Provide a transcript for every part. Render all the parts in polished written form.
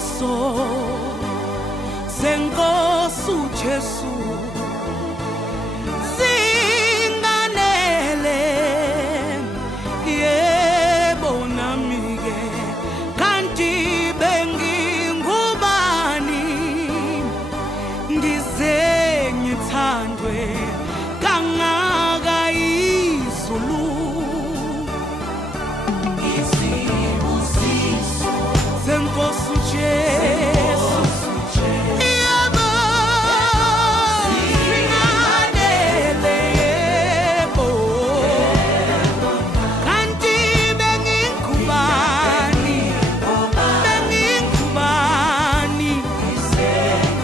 isibusiso senkosi uJesu singanele yebo nami-ke kanti bengingubani ngize ngithandwe kangaka izulu isibusiso senkosi uJesu yebo singanele yebo kanti bengingubani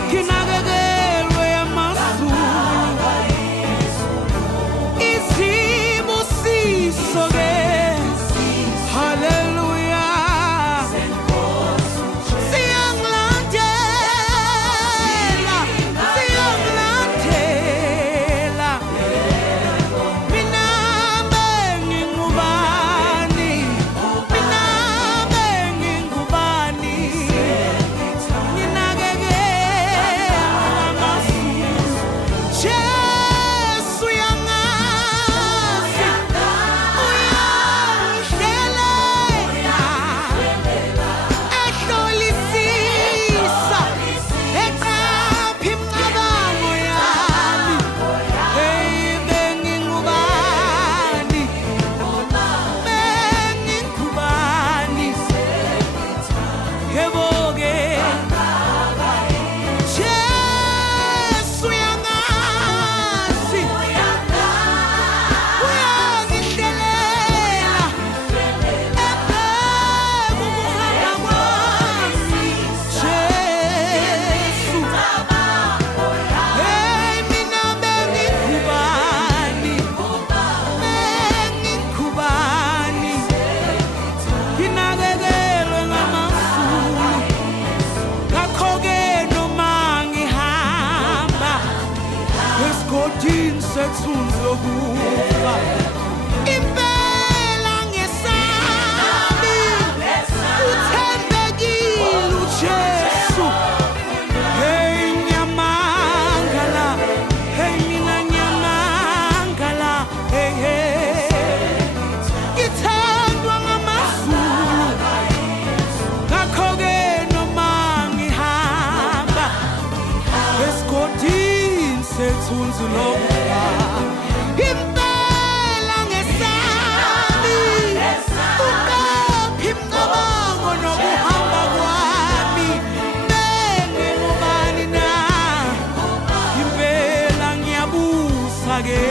nginakekelwe amazulu isibusiso-ke haleluya siyangilandela mina bengingubani nginakekelwe amazulu Jesu uyangazi uyangihlelela ehlolisisa eqapha imicabango yami hey bengingubani yebo-ke Jesu uyangazi uyangihlelela ebheka ukuhamba kwami Jesu hey mina bengingubani nginakekelwe ngamazulu ngakho-ke noma ngihamba esigodini sethunzi lokufa impela ngesabi uthembekile uJesu hey ngiyamangala hey mina ngiyamangala hey ngithandwa ngamazulu ngakho-ke noma ngihamba esigodini sethunzi lokufa impela ngesabi uqapha imicabango nokuhamba kwami bengingubani na impela ngiyabusa-ke